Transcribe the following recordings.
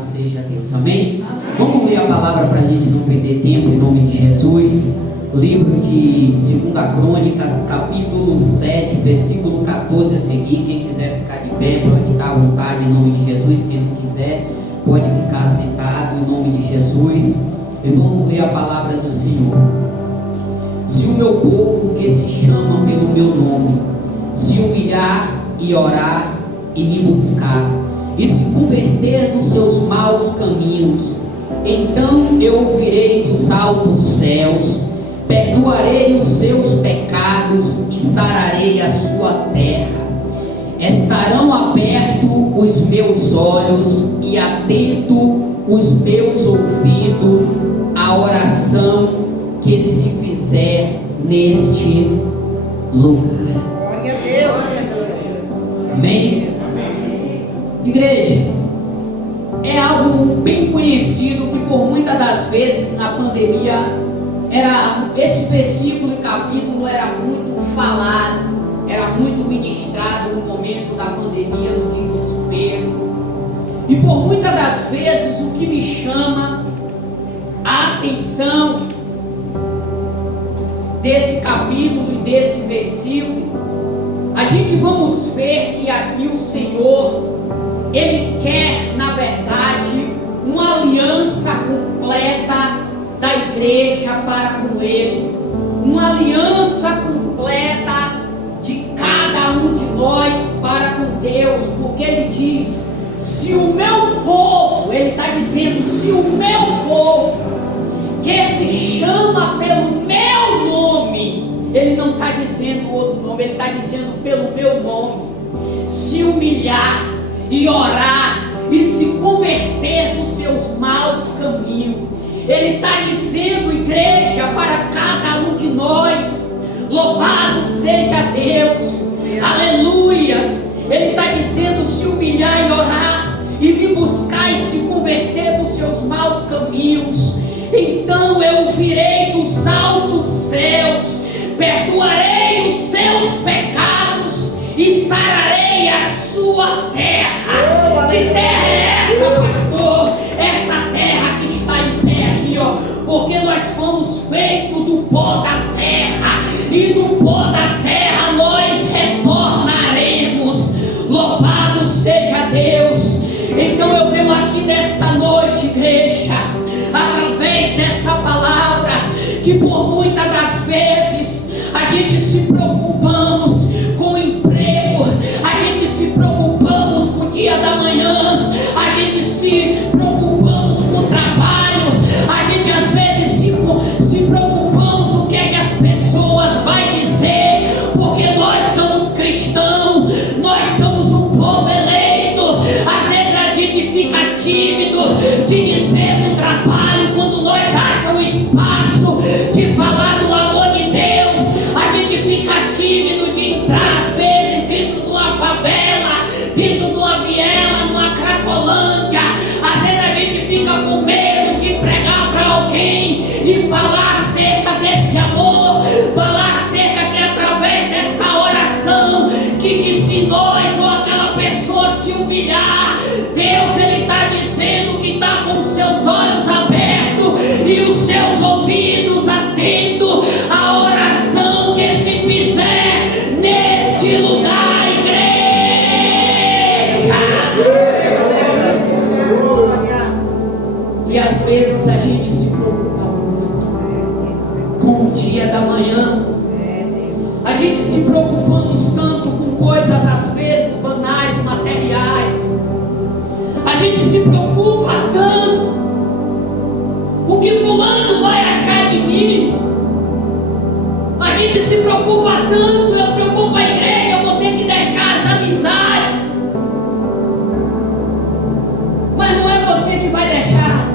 seja Deus, amém? Vamos ler a palavra para a gente não perder tempo, em nome de Jesus. Livro de 2 Crônicas, capítulo 7, versículo 14 a seguir. Quem quiser ficar de pé, pode estar à vontade, em nome de Jesus. Quem não quiser, pode ficar sentado, em nome de Jesus. E vamos ler a palavra do Senhor. Se o meu povo, que se chama pelo meu nome, se humilhar e orar e me buscar, e se converter dos seus maus caminhos, então eu ouvirei dos altos céus, perdoarei os seus pecados e sararei a sua terra. Estarão abertos os meus olhos e atento os meus ouvidos à oração que se fizer neste lugar. Glória a Deus. Amém? Igreja, é algo bem conhecido que por muitas das vezes na pandemia esse versículo e capítulo era muito falado, era muito ministrado no momento da pandemia, no desespero. E por muitas das vezes o que me chama a atenção desse capítulo e desse versículo, a gente vamos ver que aqui o Senhor, Ele quer, na verdade, uma aliança completa da igreja para com Ele, uma aliança completa de cada um de nós para com Deus, porque Ele diz: se o meu povo, Ele está dizendo, se o meu povo, que se chama pelo meu nome, Ele não está dizendo outro nome, Ele está dizendo pelo meu nome, se humilhar e orar e se converter dos seus maus caminhos, Ele está dizendo, igreja, para cada um de nós, louvado seja Deus, aleluias. Ele está dizendo, se humilhar e orar e me buscar e se converter dos seus maus caminhos, então eu virei dos altos céus, perdoarei os seus pecados e sararei a sua terra. Que terra é essa, pastor? Essa terra que está em pé aqui, ó, porque nós fomos feitos do pó da terra, e do pó da terra nós retornaremos. Louvado seja Deus. Então eu venho aqui nesta noite, igreja, através dessa palavra, que por muitas das vezes a gente se preocupamos com o emprego, a gente se preocupamos com o dia da manhã, a gente se preocupamos com o trabalho, a gente às vezes se preocupamos o que é que as pessoas vão dizer, porque nós somos cristãos, nós somos um povo eleito. Às vezes a gente fica tímido de dizer no trabalho, quando nós achamos espaço de falar do amor de Deus, a gente fica tímido de entrar às vezes dentro de uma favela, dentro de uma viela, numa cracolândia. Às vezes a gente fica com medo de pregar para alguém e falar acerca desse amor, falar acerca que através dessa oração, que se nós ou aquela pessoa se humilhar, Deus, Ele está dizendo que está com seus olhos abertos e os seus ouvidos atentos à oração que se fizer neste lugar, igreja. E às vezes a gente se preocupa muito com o dia da manhã. A gente se preocupamos tanto com coisas às vezes banais e materiais. A gente se preocupa tanto o que fulano vai achar de mim. A gente se preocupa tanto, eu preocupo a igreja, eu vou ter que deixar as amizades. Mas não é você que vai deixar.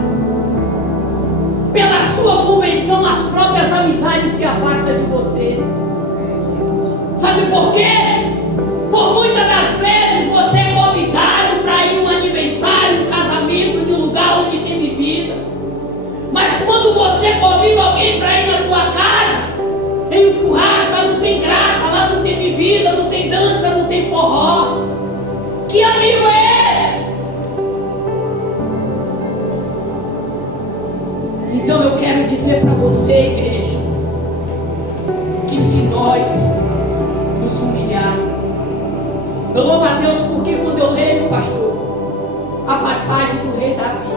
Pela sua convenção, as próprias amizades se afastam de você. Sabe por quê? Por muitas das vezes você é convidado para ir em um aniversário, um casamento, em um lugar onde tem bebida. Mas quando você convida alguém para ir na tua casa, em um churrasco, lá não tem graça, lá não tem bebida, não tem dança, não tem forró. Que amigo é esse? Então eu quero dizer para você, igreja, que se nós nos humilharmos, eu louvo a Deus porque quando eu leio, pastor, a passagem do rei Davi,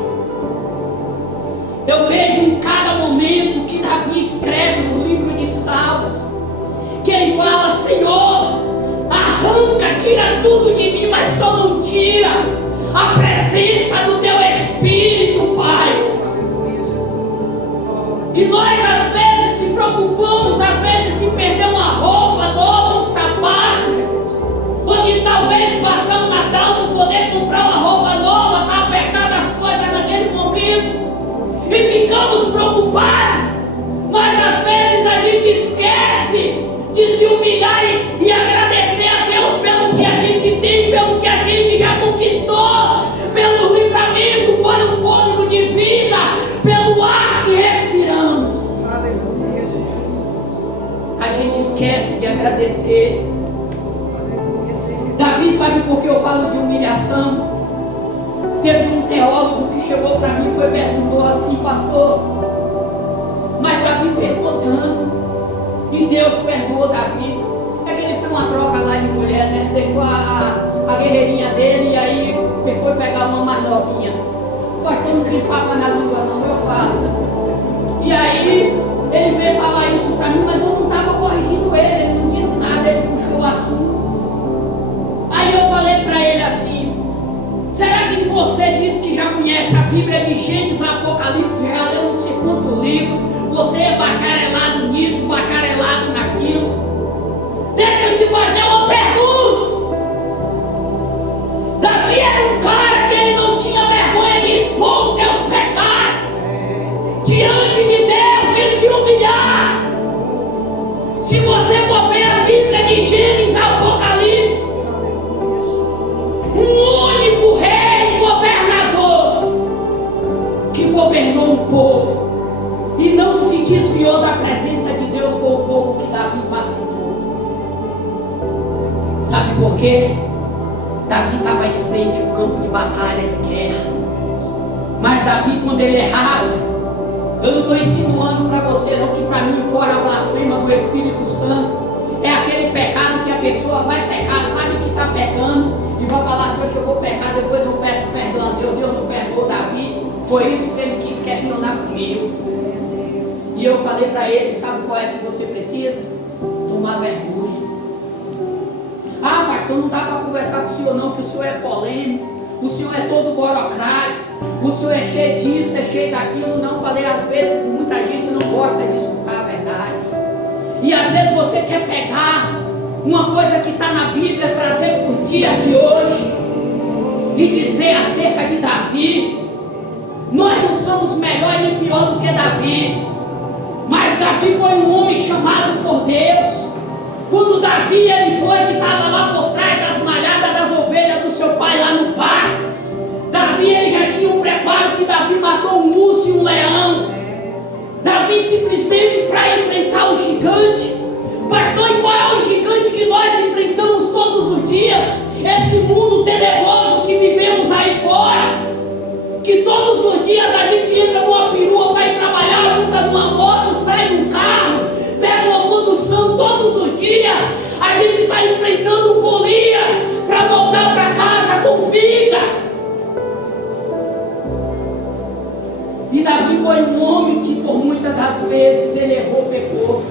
eu vejo em cada momento que Davi escreve no livro de Salmos, que ele fala: Senhor, arranca, tira tudo de mim, mas só não tira a presença do teu Espírito, Pai. E nós às vezes se preocupamos, às vezes em perder uma roupa nova, um sapato, onde talvez passar um Natal não poder comprar uma roupa nova, está apertado as coisas naquele momento, e ficamos preocupados, mas às vezes a gente esquece de se humilhar e agradecer a Deus pelo que a gente tem, pelo que a gente já conquistou, pelo livramento, pelo fôlego de vida, pelo ar que respiramos. Aleluia, Jesus. A gente esquece de agradecer. Davi, sabe por que eu falo de humilhação? Teve um teólogo que chegou para mim e perguntou assim: pastor, mas Davi pecou tanto, e Deus perdoou Davi. É que ele fez uma troca lá de mulher, né? Deixou a guerreirinha dele e aí ele foi pegar uma mais novinha. Pastor, não tem papo na língua não, eu falo. E aí ele veio falar isso para mim, mas eu não estava corrigindo ele não disse nada, ele puxou o assunto. Aí eu falei para ele assim: será que você disse que já conhece a Bíblia de Gênesis, Apocalipse, já leu não sei quanto livro, você é bacharelado nisso, bacharelado naquilo? Deixa eu te fazer uma pergunta. Davi era um cara que ele não tinha vergonha de expor os seus pecados diante de Deus, de se humilhar. Se você for ver a Bíblia de Gênesis, Apocalipse, um único rei governador que governou um povo e não se desviou da presença de Deus foi o povo que Davi pacificou. Sabe por quê? Davi estava de frente ao campo de batalha, de guerra. Mas Davi, quando ele errava, eu não estou insinuando para você não, que para mim fora a blasfema do Espírito Santo é aquele pecado que a pessoa vai pecar, sabe que está pecando e vai falar: se hoje eu vou pecar, depois eu peço perdão a Deus. Deus não perdoou Davi. Foi isso que ele quis questionar comigo. E eu falei para ele: sabe qual é que você precisa? Tomar vergonha. Ah, pastor, não dá para conversar com o senhor não, que o senhor é polêmico, o senhor é todo burocrático, o senhor é cheio disso, é cheio daquilo. Não, falei, às vezes muita gente não gosta de escutar a verdade. E às vezes você quer pegar uma coisa que está na Bíblia, trazer para o dia de hoje e dizer acerca de Davi. Nós não somos melhor nem pior do que Davi, mas Davi foi um homem chamado por Deus. Quando Davi ele foi, que estava lá por trás das malhadas das ovelhas do seu pai lá no pasto, Davi ele já tinha um preparo, que Davi matou um urso e um leão. Davi simplesmente para enfrentar o gigante. Pastor, e qual é o gigante que nós enfrentamos todos os dias? Esse mundo tenebroso que vivemos aí fora, que todos os dias a gente entra numa perua para ir trabalhar, monta numa moto, sai num carro, pega uma condução. Todos os dias a gente está enfrentando Golias para voltar para casa com vida. E Davi foi um homem que por muitas das vezes ele errou, pecou.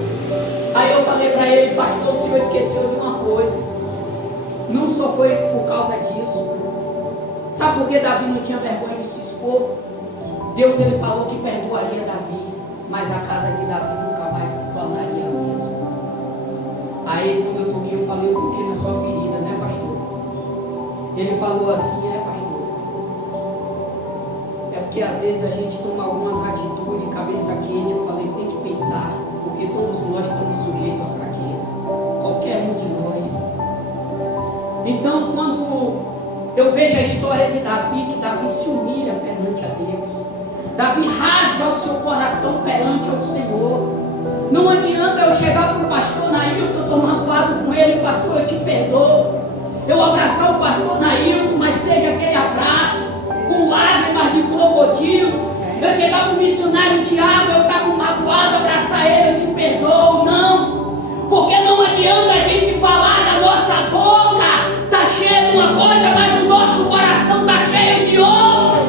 Aí eu falei para ele: pastor, o senhor esqueceu de uma coisa, não só foi por causa disso. Sabe por que Davi não tinha vergonha de se expor? Deus ele falou que perdoaria Davi, mas a casa de Davi nunca mais se tornaria a mesma. Aí quando eu toquei, eu falei: eu toquei na sua ferida, né, pastor? Ele falou assim: é, pastor, é porque às vezes a gente toma algumas atitudes, cabeça quente. Eu falei: tem que pensar, porque todos nós estamos sujeitos à fraqueza, qualquer um de nós. Então quando eu vejo a história de Davi, que Davi se humilha perante a Deus, Davi rasga o seu coração perante ao Senhor. Não adianta eu chegar para o pastor Nailton, eu estou magoado com ele: pastor, eu te perdoo. Eu abraçar o pastor Nailton, mas seja aquele abraço com lágrimas de crocodilo. Eu chegar para o missionário Tiago, eu estava magoado, abraçar ele, eu te perdoo. Não, porque não adianta a gente falar da nossa boca, está cheia de uma coisa, mas o nosso coração está cheio de outra.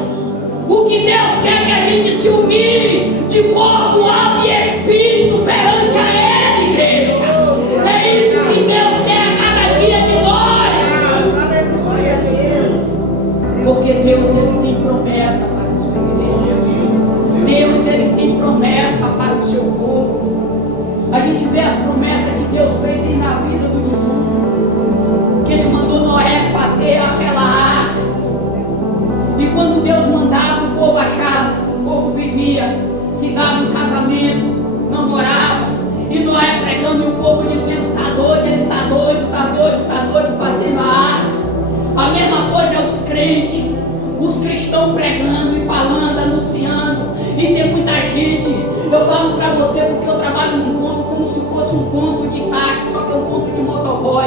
O que Deus quer é que a gente se humilhe de corpo, alma e espírito perante a Ele, igreja. É isso que Deus quer a cada dia de nós. Aleluia, Jesus. Porque Deus, Ele tem promessa para a sua igreja. Deus, Ele tem promessa para o seu povo. A gente vê as promessas que Deus fez na vida do mundo. Que Ele mandou Noé fazer aquela arca. E quando Deus mandava, o povo achava, o povo vivia, se dava em casamento, namorava. E Noé pregando e o povo dizendo: está doido, ele está doido, está doido, está doido, fazendo a arca. A mesma coisa é os crentes, os cristãos pregando e falando, anunciando. E tem muita gente, eu falo para você porque eu trabalho num ponto como se fosse um ponto de táxi, só que é um ponto de motoboy.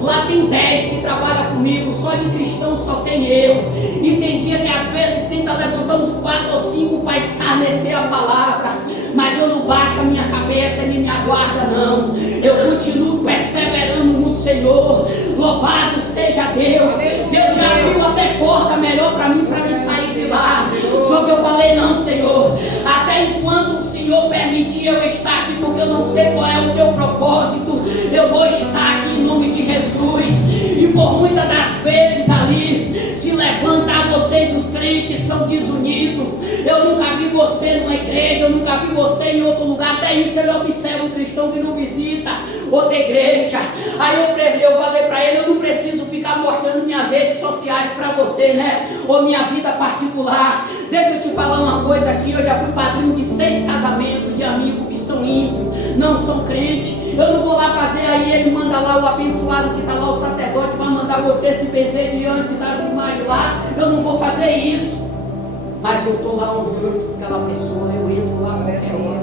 Lá tem 10 que trabalham comigo, só de cristão só tem eu. E tem dia que às vezes tenta levantar uns 4 ou 5 para escarnecer a palavra. Mas eu não baixo a minha cabeça nem me aguarda não. Eu continuo perseverando no Senhor. Louvado seja Deus. Deus já abriu até porta melhor para mim sair de lá. Só que eu falei: não, Senhor, até enquanto o Senhor permitir eu estar aqui, porque eu não sei qual é o teu propósito, eu vou estar aqui em nome de Jesus. E por muitas das vezes ali se levanta, vocês os crentes são desunidos. Eu nunca vi você numa igreja, eu nunca vi você em outro lugar. Até isso ele observa um cristão que não visita outra igreja. Aí eu falei para ele: eu não preciso ficar mostrando minhas redes sociais para você, né? Ou minha vida particular. Deixa eu te falar uma coisa aqui. Eu já fui padrinho de 6 casamentos de amigos que são ímpios, não são crentes. Eu não vou lá fazer, aí ele manda lá o abençoado que está lá, o sacerdote, vai mandar você se benzer diante das imagens lá. Eu não vou fazer isso. Mas eu estou lá honrando aquela pessoa, eu entro lá qualquer hora.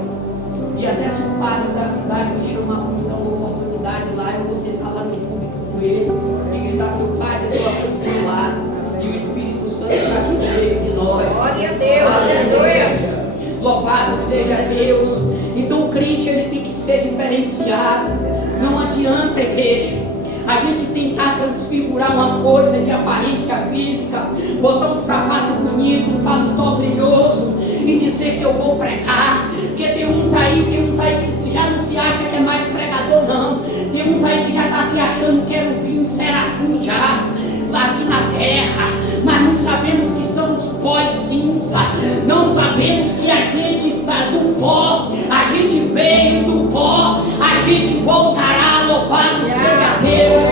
E até se o padre da cidade me chamar para me dar uma oportunidade lá, eu vou sentar lá no público com ele e gritar assim: Padre, eu estou aqui do seu lado. E o Espírito Santo está aqui no meio de nós. Glória a Deus, aleluia. Louvado seja Deus. Então o crente, ele tem que ser diferenciado. Não adianta, igreja, a gente tentar transfigurar uma coisa de aparência física, botar um sapato bonito, um paletó brilhoso e dizer que eu vou pregar. Porque tem uns aí que já não se acha que é mais pregador, não. Tem uns aí que já está se achando querubim, serafim já, lá aqui na terra. Mas não sabemos que somos pó e cinza. Não sabemos que a gente sai do pó, a gente veio do pó, a gente voltará. Louvado seja Deus.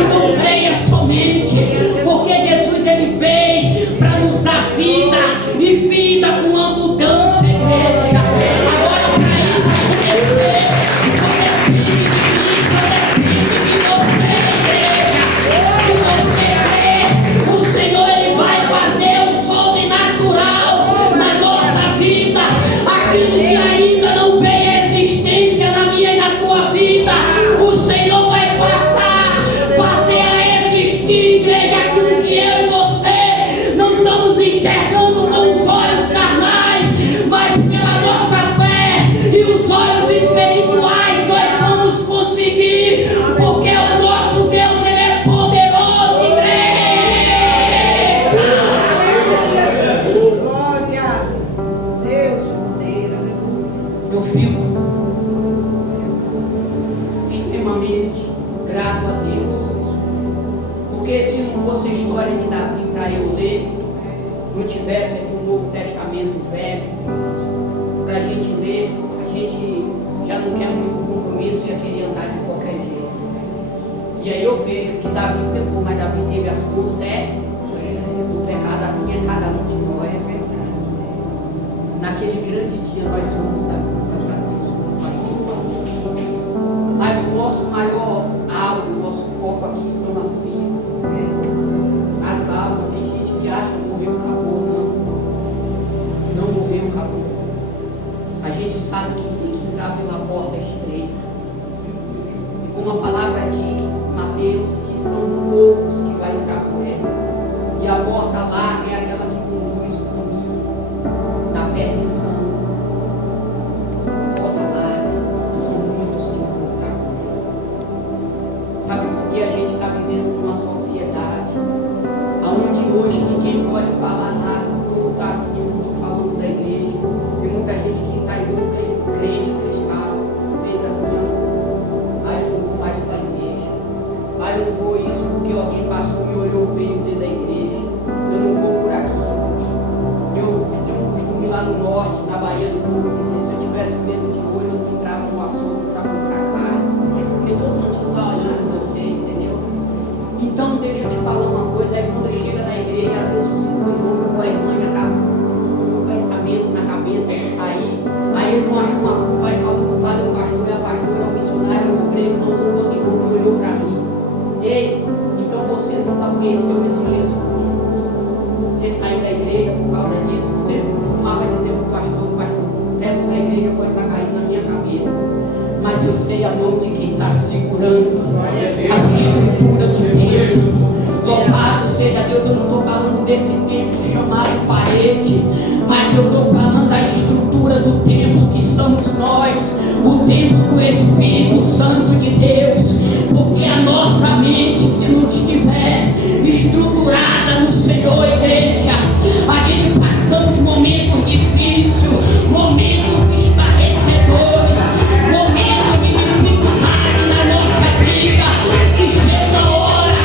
Então creia somente, porque Jesus, ele veio para nos dar vida e vida com abundância, igreja. Agora, para isso acontecer, só depende de você, igreja. Se você crer, o Senhor, ele vai fazer o sobrenatural na nossa vida. Aquilo que ainda não veio à existência na minha e na tua vida, o Senhor vai passar, fazer a existir, igreja, aquilo que eu e você não estamos enxergando com os olhos carnais, mas pela nossa fé e os olhos espirituais nós vamos conseguir, porque o nosso Deus, ele é poderoso, igreja. Aleluia, Jesus. Glórias. Deus de poder, aleluia. Eu fico extremamente grato a Deus, porque se não fosse a história de Davi para eu ler, não tivesse aqui o Novo Testamento velho para a gente ler, a gente já não quer muito compromisso e ia querer andar de qualquer jeito. E aí eu vejo que Davi pecou, mas Davi teve as consequências do pecado. Assim é cada um de nós. Naquele grande dia nós vamos dar conta para Deus. Mas o nosso maior alvo, o nosso foco aqui são as vidas, as almas. Tem gente que acha que morreu, acabou. Não morreu, acabou. A gente sabe que tem que entrar pela porta estreita. E como a palavra diz, Mateus, que são poucos que vai entrar por ela. E a porta larga é aquela que conduz o caminho da perna no norte, na Bahia do Povo, disse: se eu tivesse medo de olho, eu não entrava no açougue para comprar carne, porque todo mundo está olhando você, entendeu? Então, deixa eu te falar uma coisa: aí quando chega na igreja, às vezes o irmão ou a irmã já está com um pensamento na cabeça de sair, aí ele não acha uma culpa, aí fala: o culpado é o pastor, e a pastora é o missionário, o obreiro, não foi o outro irmão que olhou para mim. Ei, então você nunca conheceu esse Jesus. Você saiu da igreja por causa disso. Você costumava dizer para o pastor: o teto da igreja pode estar caindo na minha cabeça, mas eu sei a mão de quem está segurando as estruturas do templo. Louvado seja Deus. Eu não estou falando desse templo chamado parede, mas eu estou falando da estrutura do templo que somos nós, o templo do Espírito Santo de Deus. Porque a nossa mente, se não estiver estruturada no Senhor, igreja, a gente passamos momentos difíceis, momentos estarrecedores, momentos de dificuldade na nossa vida, que chega a hora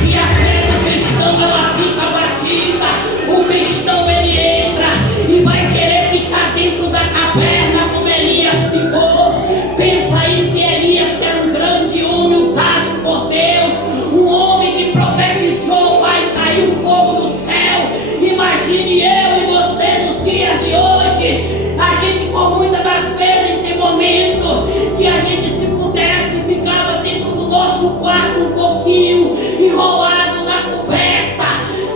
que a fé do cristão ela fica batida. O cristão ele entra e vai querer ficar dentro da caverna como Elias ficou. Pensa aí se Elias, que era um grande homem usado por Deus, um homem que profetizou, vai cair um fogo do céu. Imagine eu e você nos dias de hoje. A gente, por muitas das vezes, tem momento que a gente, se pudesse, ficava dentro do nosso quarto um pouquinho enrolado na coberta,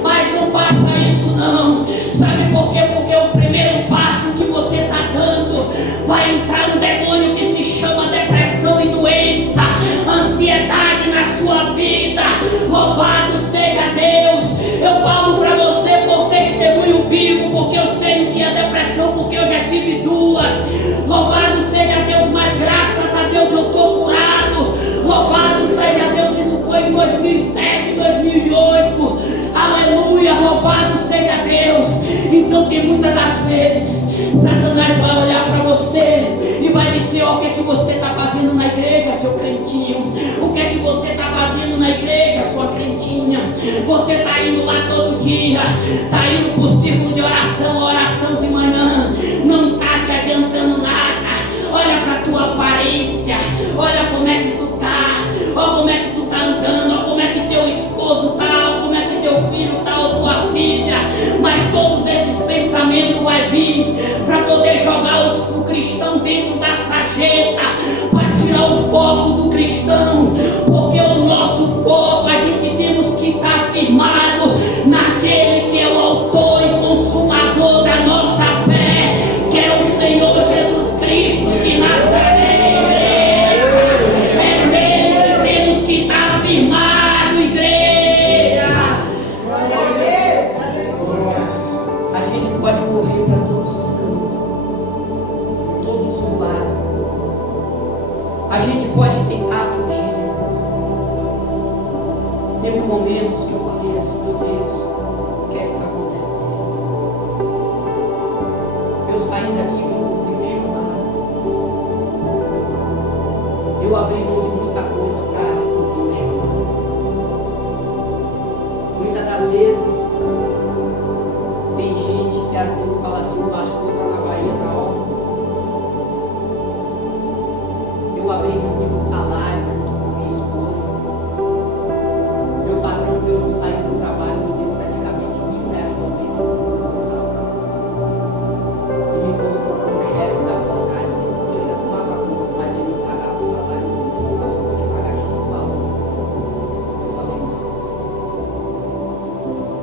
mas não faça isso não. Sabe por quê? Porque o primeiro passo que você está dando vai entrar um demônio que se chama depressão e doença, ansiedade na sua vida. Louvado seja Deus. Eu falo para você por testemunho vivo, porque eu sei o que é depressão, porque eu já tive duas. Louvado seja Deus, mas graças a Deus eu estou curado. Louvado seja Deus, isso foi em 2007, 2008. Aleluia, louvado seja Deus. Então tem muitas das vezes Satanás vai olhar para você e vai dizer: ó, o que é que você está fazendo na igreja, seu crentinho? O que é que você está fazendo na igreja, sua crentinha? Você está indo lá todo dia, está indo para o círculo de oração, oração de manhã, não está te adiantando nada. Olha para a tua aparência, olha como é que tu está, olha como é que tu está andando, olha como é que teu esposo está, olha como é que teu filho está, ou tua filha. Mas todos esses pensamentos vai vir para poder jogar o cristão dentro da sarjeta, para tirar o foco do cristão. Porque o nosso foco, a gente temos que estar firmado naquele que é o autor e consumador da nossa fé, que é o Senhor Jesus Cristo de Nazaré. É nele que temos que estar firmado, igreja. A gente pode correr para todos os caminhos, todos os lados. A gente pode tentar fugir. Teve momentos que eu falei assim: meu Deus, o que é que está acontecendo? Eu saí daqui e vim cumprir o chamado. Eu abri mão de muita coisa para cumprir o chamado. Muitas das vezes tem gente que às vezes fala assim: o pastor está na Bahia na hora. Eu abri mão de um salário junto com minha esposa. Meu patrão, eu não saí do trabalho, me deu praticamente R$1.000 por mês no salário. E me colocou como chefe da porcaria, porque eu ainda tomava conta, mas ele não pagava o salário. Ele falou: vou te pagar X valor. Eu falei: não.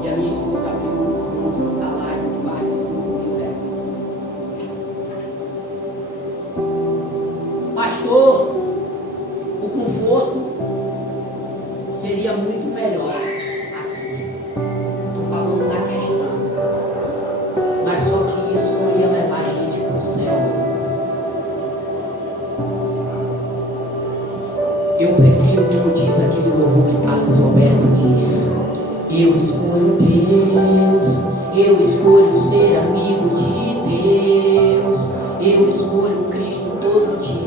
E a minha esposa abriu um salário de mais de R$5.000. Pastor, o conforto seria muito melhor aqui. Estou falando da questão. Mas só que isso não ia levar a gente para o céu. Eu prefiro, como diz aquele louvor que Carlos Roberto diz: eu escolho Deus, eu escolho ser amigo de Deus, eu escolho Cristo todo dia.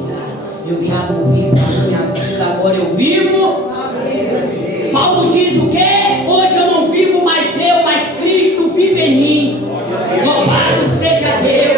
Eu já morri para minha vida, agora eu vivo. Paulo diz o quê? Hoje eu não vivo mais eu, mas Cristo vive em mim. Louvado seja Deus.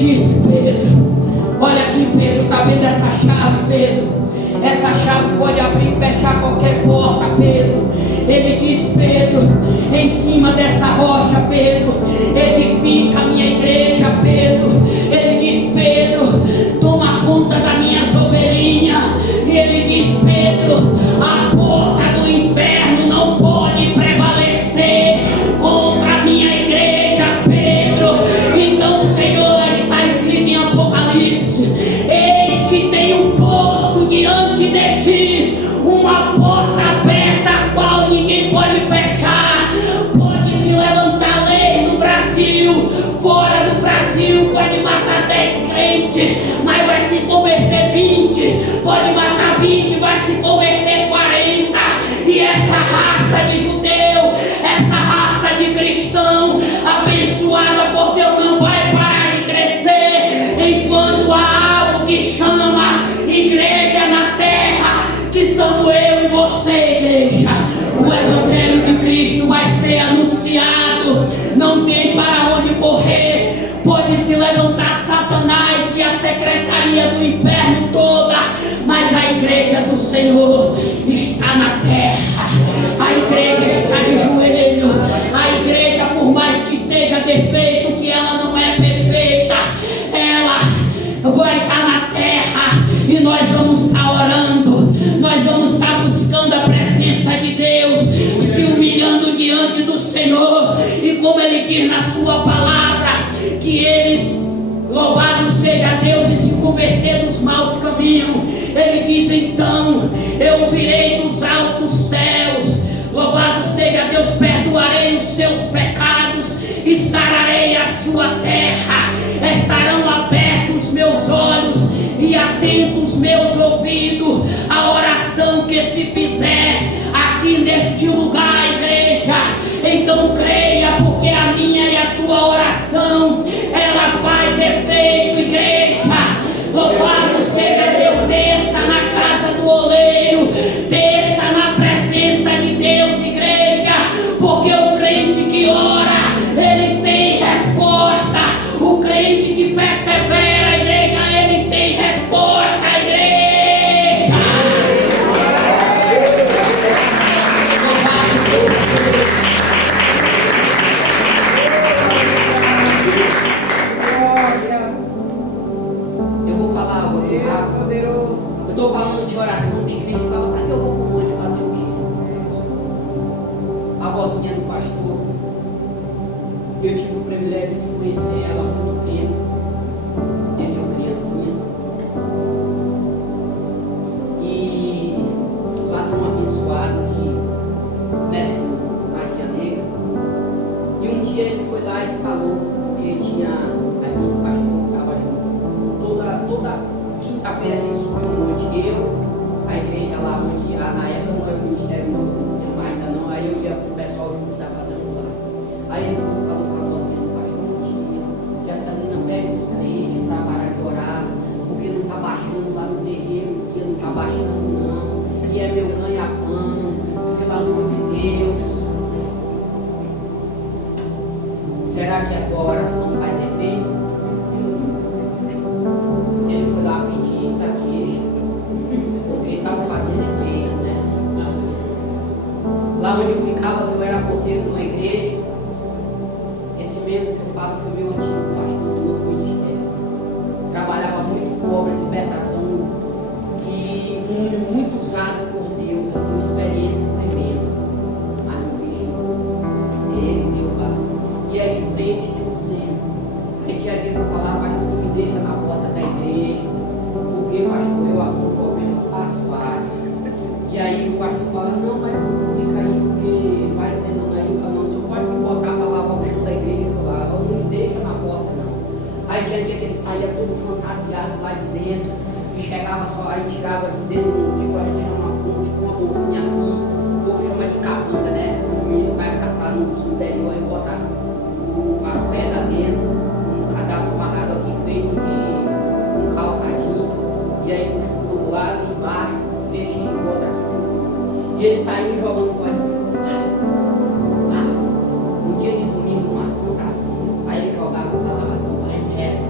disse: Pedro, olha aqui, Pedro, está vendo essa chave, Pedro? Essa chave pode abrir e fechar qualquer porta, Pedro. Ele diz: Pedro, em cima dessa rocha, Pedro, edifica a minha igreja, Pedro. Ele diz: Pedro, toma conta das minhas ovelhinhas. E ele diz: Pedro, a porta do inferno não pode prevalecer contra a minha igreja, Pedro. Então, Senhor, ele está escrito em Apocalipse: eis que tenho posto diante de ti uma porta aberta, a qual ninguém pode fechar. Pode se levantar lei no Brasil, fora do Brasil, pode matar 10 crentes, mas vai se converter 20, pode matar 20, vai se converter 40. E essa raça de judeu, essa raça de cristão, abençoada por Deus, não vai parar de crescer enquanto há algo que chama igreja na terra, que somos eu e você, igreja. O evangelho de Cristo vai ser anunciado, não tem para onde correr. Pode se levantar Satanás e a secretaria do inferno toda, mas a igreja do Senhor está na terra. A igreja está de joelho. A igreja, por mais que esteja defeito, que ela não é perfeita, ela vai estar na terra. E nós vamos estar orando, nós vamos estar buscando a presença de Deus, se humilhando diante do Senhor. E como Ele diz na sua palavra, que eles, louvado seja Deus, e se converter dos maus caminhos. Ele diz: então eu virei dos altos céus, louvado seja Deus, perdoarei os seus pecados e sararei a sua terra. Estarão abertos meus olhos e atentos meus ouvidos à oração que se fizer aqui neste lugar, igreja. Então creia, porque a minha e a tua oração, ela faz efeito, igreja. Louvado seja Deus. Desça na casa do oleiro, desça na presença de Deus, igreja, porque o crente que ora, ele tem resposta. O crente que persevera, igreja, ele tem resposta, igreja. Louvado seja Deus. Eu vou falar algo aqui rápido. Poderoso. Eu estou falando de oração, tem crente que fala: para que eu vou para o monte fazer o quê? A vozinha do pastor, eu tive o privilégio de conhecer ela há muito tempo, desde eu criancinha. E lá tem um abençoado que mexe com magia negra. E um dia ele foi lá e falou, porque tinha a irmã do pastor que estava junto. Toda quinta-feira a gente subiu um monte, eu, a igreja lá onde, na época não era o ministério novo, ainda não, aí eu ia com o pessoal junto da quadrangular. Aí ele falou com a vozinha do pastor que a Celina pega os crentes para parar de orar, porque não está baixando lá no terreiro, porque não está baixando não, e é meu ganha-pão, pelo amor de Deus. Será que a tua oração faz efeito? Se ele foi lá pedir da queixa, porque estava fazendo efeito, né? Lá onde eu ficava, eu era porteiro de uma igreja. Esse mesmo que eu falo foi meu antigo pastor do outro ministério. Trabalhava muito com obra de libertação e um homem muito usado por Deus, assim, uma experiência tremenda. Mas não vigia. Ele deu lá. E aí em frente de um centro. Aí tinha dia que eu falava: pastor, não me deixa na porta da igreja, porque pastor, eu arrumo problema fácil. E aí o pastor fala: não, mas fica aí, porque vai treinando aí. Eu falo: não, o senhor pode me botar para lavar o chão da igreja? Eu falava: não me deixa na porta não. Aí tinha dia que ele saía todo fantasiado lá de dentro e chegava só, aí tirava de dentro, tipo, a gente chama uma bolsinha assim, o povo chama de capanga, né? O menino vai caçar no interior e bota as pedras dentro, um cadastro amarrado aqui feito de calçadinhos, e aí puxa por lado e embaixo, deixa e bota aqui. E ele saiu jogando com no dia de domingo, uma santa ceia. Aí ele jogava e falava assim: vai, reza,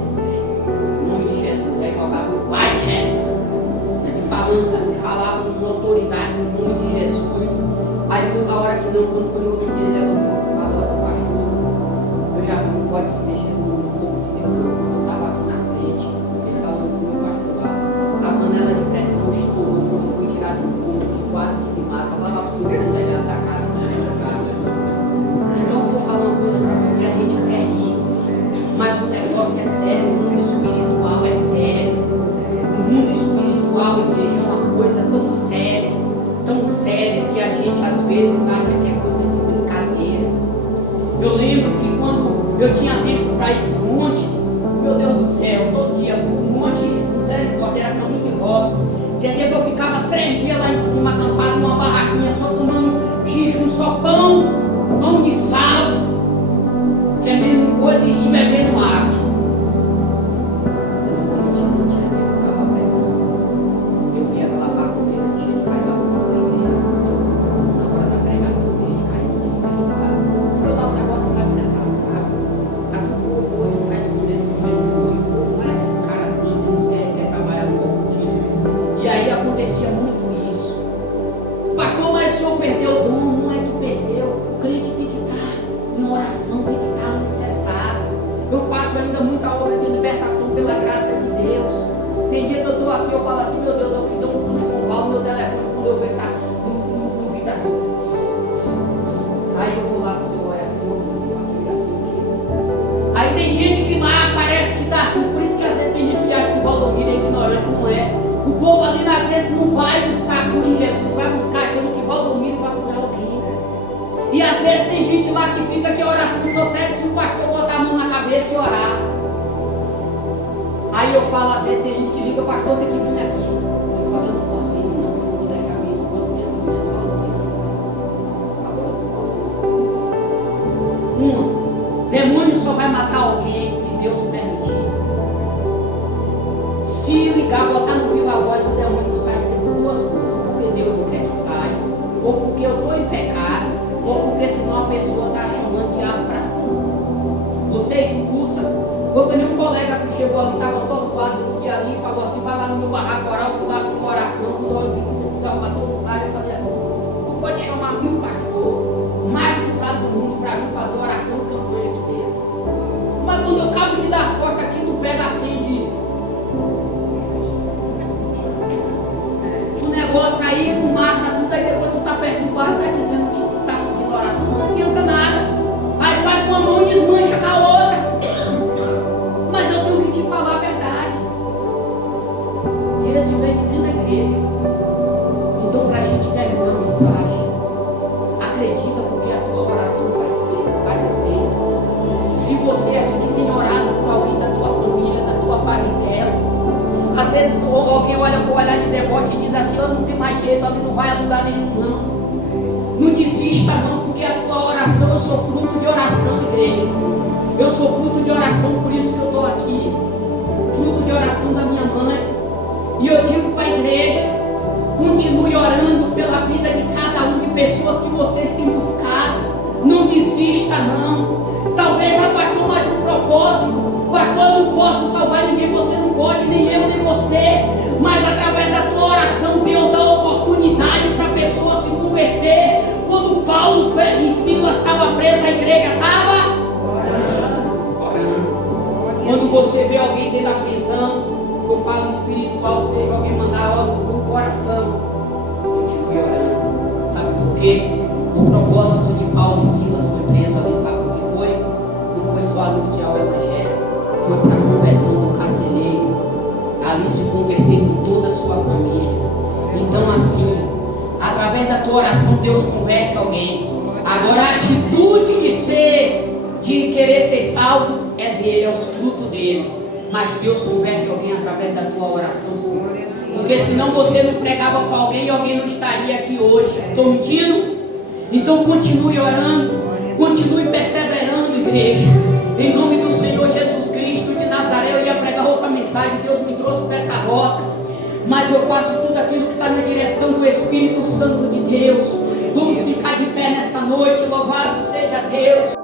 céu, todo dia, um monte de misericórdia, era caminho de roça. Tinha dia que eu ficava 3 dias lá em cima, acampado numa barraquinha, só tomando jejum, só pão de sal, comendo coisa e bebendo água. Eu não vou mentir, não tinha dia que eu estava pregando. Eu via aquela pacoteira de gente cair lá no fogo da igreja, assim, na hora da pregação, gente caindo no inferno. Porque lá o negócio vai pressar, sabe? Aqui o povo hoje não quer esconder no meio do povo, o povo não é cara dura, não quer trabalhar no combustível. E aí acontecia muito isso. Pastor, mas o senhor perdeu o dom? Não é que perdeu. O crente tem que estar em oração, tem que estar alicerçado. Eu faço ainda muita obra de libertação pela graça de Deus. Tem dia que eu estou aqui, eu falo assim, meu Deus, eu fui dar um pulo em São Paulo, meu telefone, quando eu vejo, tá no vibrador. Aí eu vou lá, quando eu olho assim, eu assim, aqui. Aí tem gente que lá parece que está assim, por isso que às vezes tem gente que acha que Valdomiro é ignorante, não é. O povo ali às vezes não vai buscar cura em Jesus, vai buscar aquilo que Valdomiro vai curar alguém. E às vezes tem gente lá que fica que a oração só serve se o pastor botar a mão na cabeça e orar. Aí eu falo, às vezes tem gente que liga, o pastor tem que vir aqui. Eu falo, eu não posso ir, não, porque eu vou deixar minha esposa e minha família sozinha. Agora eu não posso ir. Demônio só vai matar alguém se Deus permitir. Se ligar, botar no viva voz, o demônio não sai por 2 coisas. Porque Deus não quer que saia, ou porque eu estou em pecado, ou porque senão a pessoa está chamando o diabo para cima. Você expulsa. Eu tenho um colega que chegou ali, estava tortuado, e ali falou assim, vai lá no meu barraco orar, eu fui lá, fiz uma oração, quando eu vi para todo lugar, eu falei assim, tu pode chamar 1000 pastor, mais usado do mundo, para vir fazer oração, campanha aqui dentro. Mas quando eu acabo de dar as costas aqui, tu pega assim de negócio aí, fumaça, tudo, aí depois tu tá perturbado, tá dizendo que tá pedindo oração, não adianta nada. Aí vai com uma mão e desmancha com a outra. Mas eu tenho que te falar a verdade. E esse vem de dentro da igreja. Então, pra gente terminar a mensagem, acredita, porque a tua oração faz efeito. Se você aqui que tem orado por alguém da tua família, da tua parentela, às vezes alguém olha com o olhar de deboche e diz assim, eu não tenho mais jeito, ali não vai a lugar nenhum, não. Não desista não, porque a tua oração, eu sou fruto de oração, igreja. Eu sou fruto de oração, por isso que eu estou aqui. Fruto de oração da minha mãe. E eu digo para a igreja, continue orando pela vida de cada um, de pessoas que vocês têm buscado. Não desista não. Talvez, pastor, mas um propósito. Pastor, eu não posso salvar ninguém, você não pode, nem eu, nem você. Mas através da tua oração, Deus dá oportunidade para a pessoa se converter. Quando Paulo e Silas estavam presos, a igreja estava orando. Quando você vê alguém dentro da prisão, que eu falo espiritual, seja alguém mandar hora no grupo, oração, continue orando. Sabe por quê? O propósito de Paulo e Silas foi preso ali, sabe o que foi? Não foi só anunciar o evangelho, foi para a conversão do carcereiro, ali se convertendo toda a sua família. Então assim, através da tua oração Deus converte alguém. Agora a atitude de querer ser salvo é dele, é os frutos dele. Mas Deus converte alguém através da tua oração, sim. Porque senão você não pregava para alguém e alguém não estaria aqui hoje. Estou mentindo? Então continue orando, continue perseverando, igreja. Em nome do Senhor Jesus Cristo de Nazaré, eu ia pregar outra mensagem, Deus me trouxe para essa rota. Mas eu faço tudo aquilo que está na direção do Espírito Santo de Deus. Vamos ficar de pé nessa noite, louvado seja Deus.